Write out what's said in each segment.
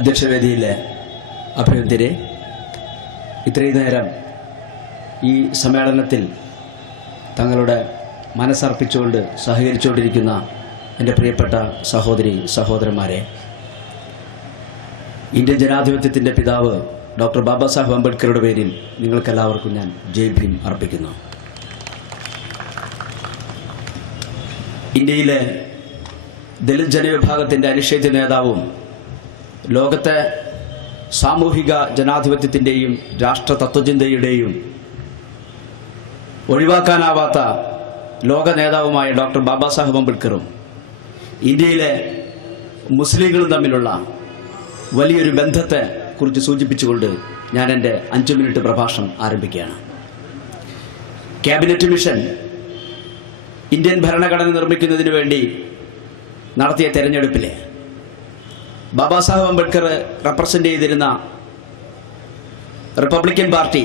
അധ്യക്ഷവേദിയിലെ അഭിനന്ദരെ, ഇത്രയും നേരം ഈ സമ്മേളനത്തിൽ തങ്ങളുടെ മനസ്സർപ്പിച്ചുകൊണ്ട് സഹകരിച്ചുകൊണ്ടിരിക്കുന്ന എൻ്റെ പ്രിയപ്പെട്ട സഹോദരി സഹോദരന്മാരെ, ഇന്ത്യൻ ജനാധിപത്യത്തിൻ്റെ പിതാവ് ഡോക്ടർ ബാബാ സാഹേബ് അംബേദ്കറുടെ പേരിൽ നിങ്ങൾക്കെല്ലാവർക്കും ഞാൻ ജയ് ഭീം അർപ്പിക്കുന്നു. ഇന്ത്യയിലെ ദലിത് ജനവിഭാഗത്തിൻ്റെ അനിഷേധ്യ നേതാവും ലോകത്തെ സാമൂഹിക ജനാധിപത്യത്തിൻ്റെയും രാഷ്ട്ര തത്വചിന്തയുടെയും ഒഴിവാക്കാനാവാത്ത ലോക നേതാവുമായ ഡോക്ടർ ബാബാ സാഹേബ് അംബേദ്കറും ഇന്ത്യയിലെ മുസ്ലിങ്ങളും തമ്മിലുള്ള വലിയൊരു ബന്ധത്തെ കുറിച്ച് സൂചിപ്പിച്ചുകൊണ്ട് ഞാൻ എൻ്റെ 5 മിനിറ്റ് പ്രഭാഷണം ആരംഭിക്കുകയാണ്. ക്യാബിനറ്റ് മിഷൻ ഇന്ത്യൻ ഭരണഘടന നിർമ്മിക്കുന്നതിന് വേണ്ടി നടത്തിയ തെരഞ്ഞെടുപ്പിൽ ബാബാ സാഹേബ് അംബേദ്കർ റെപ്രസെൻ്റ് ചെയ്തിരുന്ന റിപ്പബ്ലിക്കൻ പാർട്ടി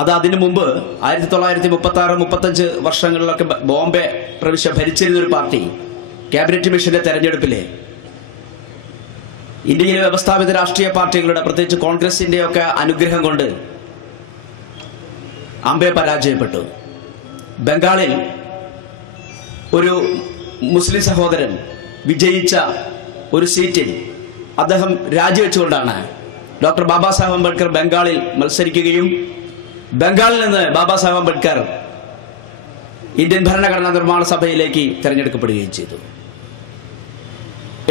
അത് അതിനു മുമ്പ് 1936-35 വർഷങ്ങളിലൊക്കെ ബോംബെ പ്രവിശ്യ ഭരിച്ചിരുന്നൊരു പാർട്ടി ക്യാബിനറ്റ് മിഷന്റെ തെരഞ്ഞെടുപ്പിൽ ഇന്ത്യയിലെ വ്യവസ്ഥാപിത രാഷ്ട്രീയ പാർട്ടികളുടെ, പ്രത്യേകിച്ച് കോൺഗ്രസിൻ്റെയൊക്കെ അനുഗ്രഹം കൊണ്ട് അംബെ പരാജയപ്പെട്ടു. ബംഗാളിൽ ഒരു മുസ്ലിം സഹോദരൻ വിജയിച്ച ഒരു സീറ്റിൽ അദ്ദേഹം രാജിവെച്ചുകൊണ്ടാണ് ഡോക്ടർ ബാബാ സാഹേബ് അംബേദ്കർ ബംഗാളിൽ മത്സരിക്കുകയും ബംഗാളിൽ നിന്ന് ബാബാ സാഹേബ് അംബേദ്കർ ഇന്ത്യൻ ഭരണഘടനാ നിർമ്മാണ സഭയിലേക്ക് തിരഞ്ഞെടുക്കപ്പെടുകയും ചെയ്തു.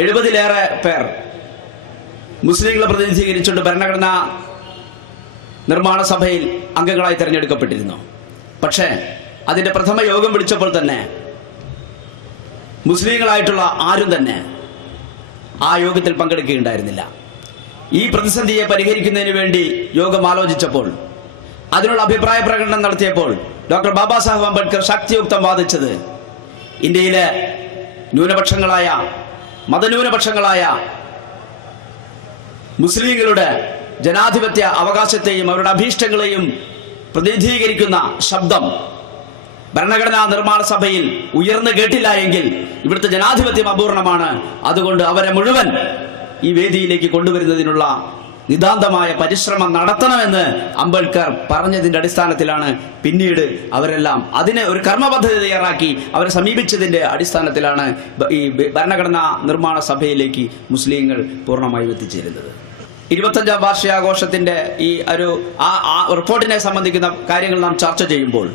70-ലേറെ പേർ മുസ്ലിങ്ങളെ പ്രതിനിധീകരിച്ചുകൊണ്ട് ഭരണഘടനാ നിർമ്മാണ സഭയിൽ അംഗങ്ങളായി തിരഞ്ഞെടുക്കപ്പെട്ടിരുന്നു. പക്ഷേ അതിൻ്റെ പ്രഥമ യോഗം വിളിച്ചപ്പോൾ തന്നെ മുസ്ലിങ്ങളായിട്ടുള്ള ആരും തന്നെ ആ യോഗത്തിൽ പങ്കെടുക്കുകയുണ്ടായിരുന്നില്ല. ഈ പ്രതിസന്ധിയെ പരിഹരിക്കുന്നതിന് വേണ്ടി യോഗം ആലോചിച്ചപ്പോൾ, അതിനുള്ള അഭിപ്രായ പ്രകടനം നടത്തിയപ്പോൾ ഡോക്ടർ ബാബാ സാഹേബ് അംബേദ്കർ ശക്തിയുക്തം വാദിച്ചത് ഇന്ത്യയിലെ ന്യൂനപക്ഷങ്ങളായ, മതന്യൂനപക്ഷങ്ങളായ മുസ്ലിങ്ങളുടെ ജനാധിപത്യ അവകാശത്തെയും അവരുടെ അഭീഷ്ടങ്ങളെയും പ്രതിനിധീകരിക്കുന്ന ശബ്ദം ഭരണഘടനാ നിർമ്മാണ സഭയിൽ ഉയർന്നു കേട്ടില്ല എങ്കിൽ ഇവിടുത്തെ ജനാധിപത്യം അപൂർണമാണ്. അതുകൊണ്ട് അവരെ മുഴുവൻ ഈ വേദിയിലേക്ക് കൊണ്ടുവരുന്നതിനുള്ള നിതാന്തമായ പരിശ്രമം നടത്തണമെന്ന് അംബേദ്കർ പറഞ്ഞതിൻ്റെ അടിസ്ഥാനത്തിലാണ് പിന്നീട് അവരെല്ലാം അതിന് ഒരു കർമ്മപദ്ധതി തയ്യാറാക്കി അവരെ സമീപിച്ചതിൻ്റെ അടിസ്ഥാനത്തിലാണ് ഈ ഭരണഘടനാ നിർമ്മാണ സഭയിലേക്ക് മുസ്ലിങ്ങൾ പൂർണ്ണമായും എത്തിച്ചേരുന്നത്. 25ാം വാർഷികാഘോഷത്തിൻ്റെ ഈ ഒരു റിപ്പോർട്ടിനെ സംബന്ധിക്കുന്ന കാര്യങ്ങൾ നാം ചർച്ച ചെയ്യുമ്പോൾ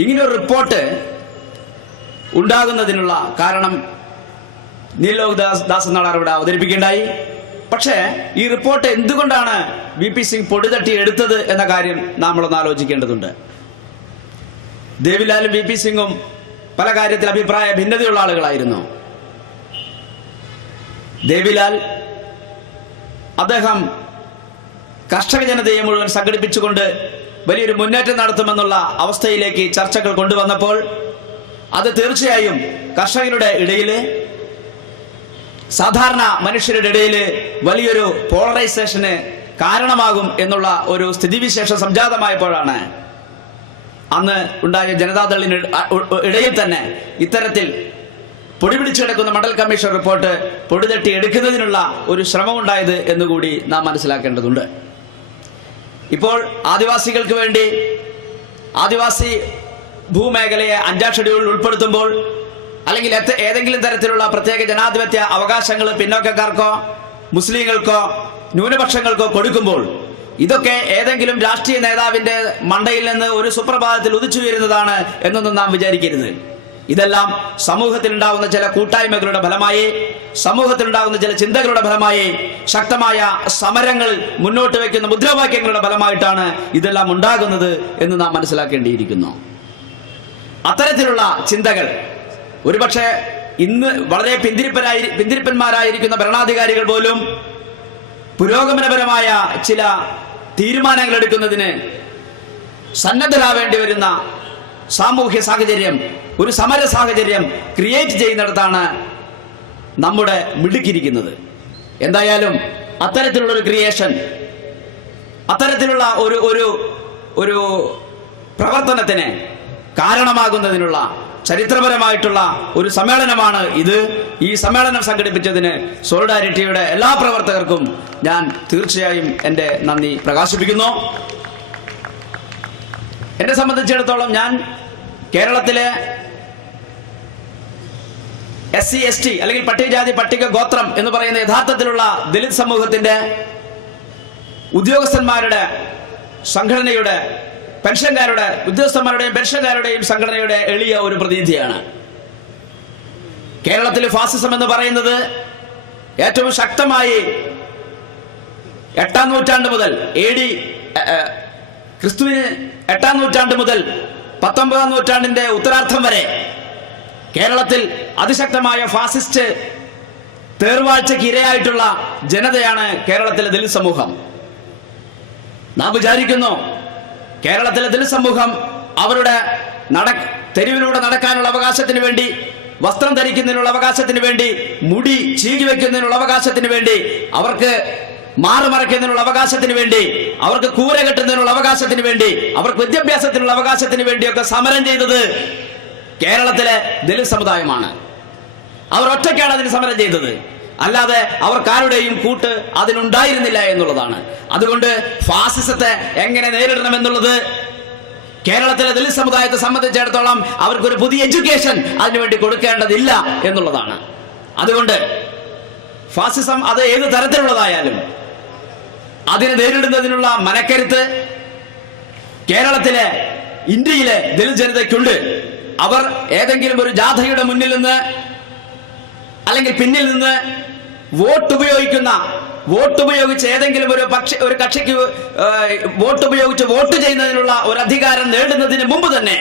ഇങ്ങനൊരു റിപ്പോർട്ട് ഉണ്ടാകുന്നതിനുള്ള കാരണം നീലോക് ദാസ് നാടാർ ഇവിടെ അവതരിപ്പിക്കുകയുണ്ടായി. പക്ഷേ ഈ റിപ്പോർട്ട് എന്തുകൊണ്ടാണ് VP സിംഗ് പൊടിതട്ടി എടുത്തത് എന്ന കാര്യം നമ്മളൊന്ന് ആലോചിക്കേണ്ടതുണ്ട്. ദേവിലാലും VP സിംഗും പല കാര്യത്തിൽ അഭിപ്രായ ഭിന്നതയുള്ള ആളുകളായിരുന്നു. ദേവിലാൽ അദ്ദേഹം കർഷക ജനതയെ മുഴുവൻ സംഘടിപ്പിച്ചുകൊണ്ട് വലിയൊരു മുന്നേറ്റം നടത്തുമെന്നുള്ള അവസ്ഥയിലേക്ക് ചർച്ചകൾ കൊണ്ടുവന്നപ്പോൾ അത് തീർച്ചയായും കർഷകരുടെ ഇടയിൽ, സാധാരണ മനുഷ്യരുടെ ഇടയിൽ വലിയൊരു പോളറൈസേഷന് കാരണമാകും എന്നുള്ള ഒരു സ്ഥിതിവിശേഷം സംജാതമായപ്പോഴാണ് അന്ന് ഉണ്ടായ ജനതാദളിന് ഇടയിൽ തന്നെ ഇത്തരത്തിൽ പൊടിപിടിച്ചു കിടക്കുന്ന മണ്ഡൽ കമ്മീഷൻ റിപ്പോർട്ട് പൊടിതട്ടി എടുക്കുന്നതിനുള്ള ഒരു ശ്രമമുണ്ടായത് എന്നുകൂടി നാം മനസ്സിലാക്കേണ്ടതുണ്ട്. ഇപ്പോൾ ആദിവാസികൾക്ക് വേണ്ടി ആദിവാസി ഭൂമേഖലയെ 5ാം ഷെഡ്യൂളിൽ ഉൾപ്പെടുത്തുമ്പോൾ, അല്ലെങ്കിൽ ഏതെങ്കിലും തരത്തിലുള്ള പ്രത്യേക ജനാധിപത്യ അവകാശങ്ങൾ പിന്നോക്കക്കാർക്കോ മുസ്ലിങ്ങൾക്കോ ന്യൂനപക്ഷങ്ങൾക്കോ കൊടുക്കുമ്പോൾ ഇതൊക്കെ ഏതെങ്കിലും രാഷ്ട്രീയ നേതാവിന്റെ മണ്ടയിൽ നിന്ന് ഒരു സുപ്രഭാതത്തിൽ ഉദിച്ചു വരുന്നതാണ് എന്നൊന്നും നാം വിചാരിക്കരുത്. ഇതെല്ലാം സമൂഹത്തിലുണ്ടാകുന്ന ചില കൂട്ടായ്മകളുടെ ഫലമായി, സമൂഹത്തിലുണ്ടാകുന്ന ചില ചിന്തകളുടെ ഫലമായി, ശക്തമായ സമരങ്ങൾ മുന്നോട്ട് വയ്ക്കുന്ന മുദ്രാവാക്യങ്ങളുടെ ഫലമായിട്ടാണ് ഇതെല്ലാം ഉണ്ടാകുന്നത് എന്ന് നാം മനസ്സിലാക്കേണ്ടിയിരിക്കുന്നു. അത്തരത്തിലുള്ള ചിന്തകൾ ഒരുപക്ഷെ ഇന്ന് വളരെ പിന്തിരിപ്പന്മാരായിരിക്കുന്ന ഭരണാധികാരികൾ പോലും പുരോഗമനപരമായ ചില തീരുമാനങ്ങൾ എടുക്കുന്നതിന് സന്നദ്ധരാവേണ്ടി വരുന്ന സാമൂഹ്യ സാഹചര്യം, ഒരു സമര സാഹചര്യം ക്രിയേറ്റ് ചെയ്യുന്നിടത്താണ് നമ്മുടെ മിടുക്കിയിരിക്കുന്നത്. എന്തായാലും അത്തരത്തിലുള്ള ഒരു ക്രിയേഷൻ, അത്തരത്തിലുള്ള ഒരു ഒരു പ്രവർത്തനത്തിന് കാരണമാകുന്നതിനുള്ള ചരിത്രപരമായിട്ടുള്ള ഒരു സമ്മേളനമാണ് ഇത്. ഈ സമ്മേളനം സംഘടിപ്പിച്ചതിന് സോളിഡാരിറ്റിയുടെ എല്ലാ പ്രവർത്തകർക്കും ഞാൻ തീർച്ചയായും എൻ്റെ നന്ദി പ്രകാശിപ്പിക്കുന്നു. എന്നെ സംബന്ധിച്ചിടത്തോളം ഞാൻ കേരളത്തിലെ SC ST അല്ലെങ്കിൽ പട്ടികജാതി പട്ടിക ഗോത്രം എന്ന് പറയുന്ന യഥാർത്ഥത്തിലുള്ള ദലിത് സമൂഹത്തിന്റെ ഉദ്യോഗസ്ഥന്മാരുടെ സംഘടനയുടെ പെൻഷൻകാരുടെ ഉദ്യോഗസ്ഥന്മാരുടെയും പെൻഷൻകാരുടെയും സംഘടനയുടെ എളിയ ഒരു പ്രതിനിധിയാണ്. കേരളത്തിലെ ഫാസിസം എന്ന് പറയുന്നത് ഏറ്റവും ശക്തമായി 8-ാം നൂറ്റാണ്ട് മുതൽ AD ക്രിസ്തുവിന് 8-ാം നൂറ്റാണ്ട് മുതൽ 19-ാം നൂറ്റാണ്ടിന്റെ ഉത്തരാർദ്ധം വരെ കേരളത്തിൽ അതിശക്തമായ ഫാസിസ്റ്റ് തേർവാഴ്ചയ്ക്ക് ഇരയായിട്ടുള്ള ജനതയാണ് കേരളത്തിലെ ദലിത് സമൂഹം. നാം വിചാരിക്കുന്നു കേരളത്തിലെ ദലിത് സമൂഹം അവരുടെ തെരുവിലൂടെ നടക്കാനുള്ള അവകാശത്തിന് വേണ്ടി, വസ്ത്രം ധരിക്കുന്നതിനുള്ള അവകാശത്തിന് വേണ്ടി, മുടി ചീകി വയ്ക്കുന്നതിനുള്ള അവകാശത്തിന് വേണ്ടി, അവർക്ക് മാറുമറയ്ക്കുന്നതിനുള്ള അവകാശത്തിന് വേണ്ടി, അവർക്ക് കൂര കെട്ടുന്നതിനുള്ള അവകാശത്തിന് വേണ്ടി, അവർക്ക് വിദ്യാഭ്യാസത്തിനുള്ള അവകാശത്തിന് വേണ്ടിയൊക്കെ സമരം ചെയ്തത് കേരളത്തിലെ ദലിത് സമുദായമാണ്. അവർ ഒറ്റയ്ക്കാണ് അതിന് സമരം ചെയ്തത്, അല്ലാതെ അവർക്കാരുടെയും കൂട്ട് അതിനുണ്ടായിരുന്നില്ല എന്നുള്ളതാണ്. അതുകൊണ്ട് ഫാസിസത്തെ എങ്ങനെ നേരിടണമെന്നുള്ളത് കേരളത്തിലെ ദലിത് സമുദായത്തെ സംബന്ധിച്ചിടത്തോളം അവർക്കൊരു പുതിയ എഡ്യൂക്കേഷൻ അതിനുവേണ്ടി കൊടുക്കേണ്ടതില്ല എന്നുള്ളതാണ്. അതുകൊണ്ട് ഫാസിസം അത് ഏത് തരത്തിലുള്ളതായാലും അതിനെ നേരിടുന്നതിനുള്ള മനക്കരുത്ത് കേരളത്തിലെ ഇന്ത്യയിലെ ദലിത് ജനതയ്ക്കുണ്ട്. അവർ ഏതെങ്കിലും ഒരു ജാഥയുടെ മുന്നിൽ നിന്ന് അല്ലെങ്കിൽ പിന്നിൽ നിന്ന് വോട്ട് ഉപയോഗിച്ച് ഏതെങ്കിലും ഒരു കക്ഷിക്ക് വോട്ട് ഉപയോഗിച്ച് വോട്ട് ചെയ്യുന്നതിനുള്ള ഒരു അധികാരം നേടുന്നതിന് മുമ്പ് തന്നെ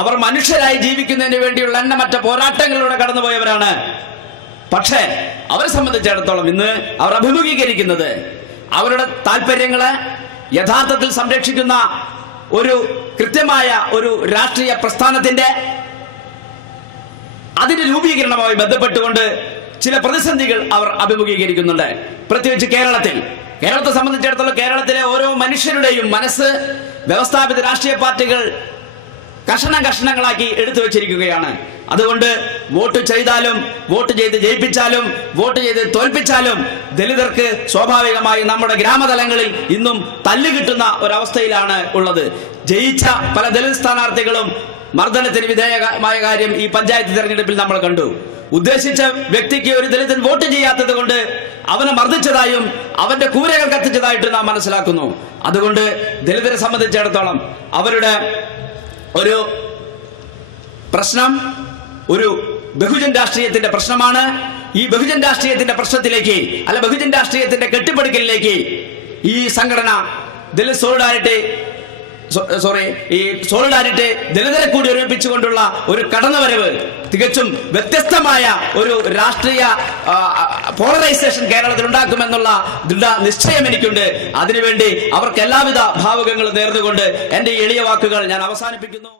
അവർ മനുഷ്യരായി ജീവിക്കുന്നതിന് വേണ്ടിയുള്ള എണ്ണമറ്റ പോരാട്ടങ്ങളിലൂടെ കടന്നുപോയവരാണ്. പക്ഷേ അവരെ സംബന്ധിച്ചിടത്തോളം ഇന്ന് അവർ അഭിമുഖീകരിക്കുന്നത് അവരുടെ താല്പര്യങ്ങളെ യഥാർത്ഥത്തിൽ സംരക്ഷിക്കുന്ന ഒരു കൃത്യമായ ഒരു രാഷ്ട്രീയ പ്രസ്ഥാനത്തിന്റെ അതിന്റെ രൂപീകരണവുമായി ബന്ധപ്പെട്ടുകൊണ്ട് ചില പ്രതിസന്ധികൾ അവർ അഭിമുഖീകരിക്കുന്നുണ്ട്. പ്രത്യേകിച്ച് കേരളത്തെ സംബന്ധിച്ചിടത്തോളം കേരളത്തിലെ ഓരോ മനുഷ്യരുടെയും മനസ്സ് വ്യവസ്ഥാപിത രാഷ്ട്രീയ പാർട്ടികൾ കഷണങ്ങളാക്കി എടുത്തു വെച്ചിരിക്കുകയാണ്. അതുകൊണ്ട് വോട്ട് ചെയ്താലും, വോട്ട് ചെയ്ത് ജയിപ്പിച്ചാലും, വോട്ട് ചെയ്ത് തോൽപ്പിച്ചാലും ദലിതർക്ക് സ്വാഭാവികമായി നമ്മുടെ ഗ്രാമതലങ്ങളിൽ ഇന്നും തല്ല് കിട്ടുന്ന ഒരവസ്ഥയിലാണ് ഉള്ളത്. ജയിച്ച പല ദലിത് സ്ഥാനാർത്ഥികളും മർദ്ദനത്തിന് വിധേയമായ കാര്യം ഈ പഞ്ചായത്ത് തെരഞ്ഞെടുപ്പിൽ നമ്മൾ കണ്ടു. ഉദ്ദേശിച്ച വ്യക്തിക്ക് ഒരു ദലിതൻ വോട്ട് ചെയ്യാത്തത് കൊണ്ട് അവനെ മർദ്ദിച്ചതായും അവന്റെ കൂരകൾ കത്തിച്ചതായിട്ട് നാം മനസ്സിലാക്കുന്നു. അതുകൊണ്ട് ദലിതരെ സംബന്ധിച്ചിടത്തോളം അവരുടെ ഒരു പ്രശ്നം ഒരു ബഹുജൻ രാഷ്ട്രീയത്തിന്റെ പ്രശ്നമാണ്. ഈ ബഹുജൻ രാഷ്ട്രീയത്തിന്റെ പ്രശ്നത്തിലേക്ക് ബഹുജൻ രാഷ്ട്രീയത്തിന്റെ കെട്ടിപ്പടുക്കലിലേക്ക് ഈ സംഘടന ദലിത് സോളിഡാരിറ്റി ദലിതരെ കൂടി ഒരുമിപ്പിച്ചുകൊണ്ടുള്ള ഒരു കടന്നുവരവ് തികച്ചും വ്യത്യസ്തമായ ഒരു രാഷ്ട്രീയ പോളറൈസേഷൻ കേരളത്തിൽ ഉണ്ടാക്കുമെന്നുള്ള ദൃഢനിശ്ചയം എനിക്കുണ്ട്. അതിനുവേണ്ടി അവർക്ക് എല്ലാവിധ ഭാവുകങ്ങളും നേർന്നുകൊണ്ട് എന്റെ എളിയ വാക്കുകൾ ഞാൻ അവസാനിപ്പിക്കുന്നു.